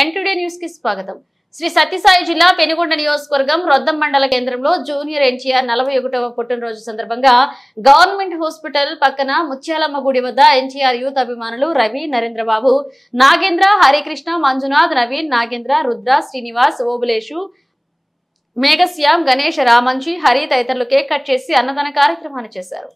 ఎన్టుడే news కి స్వాగతం. శ్రీ సత్యసాయి జిల్లా పెనుగొండ నియోజకవర్గం రొద్దం మండల కేంద్రంలో జూనియర్ ఎన్టీఆర్ 41వ పుట్టినరోజు సందర్భంగా గవర్నమెంట్ హాస్పిటల్ పక్కన ముత్యాలమ్మ గుడి వద్ద ఎన్టీఆర్ యూత్ అభిమానులు రవి, నరేంద్రబాబు, నాగేంద్ర, హరికృష్ణ, మంజునాథ్, నవీన్, నాగేంద్ర, రుద్ర, శ్రీనివాస్, ఓబులేషు, మేఘశ్యామ్, గణేష్, రామంజీ, హరి తదితరులు కేక్ కట్ చేసి అన్నదాన కార్యక్రమాన్ని చేశారు.